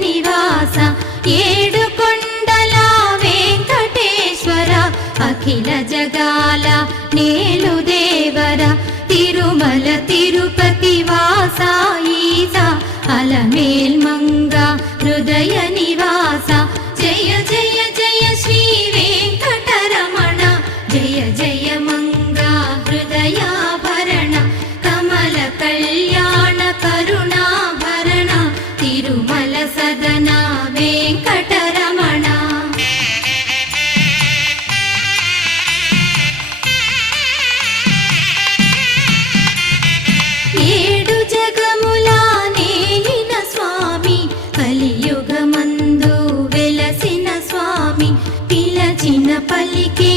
నివాస ఏడు కొండల వెంకటేశ్వర అఖిల జగాల నేలు దేవర తిరుమల తిరుపతి వాస ఈస అలమేల్ మంగ హృదయ నివాస జయ జయ జయ శ్రీ వెంకటరమణ జయ జయ మంగ హృదయాభరణ కమల కళ్యాణ కరుణాభరణ తిరుమల సదన వెంకటరమణ. ఏడు జగముల నేలిన స్వామి కలియుగమందు వెలసిన స్వామి పిలచిన పలికే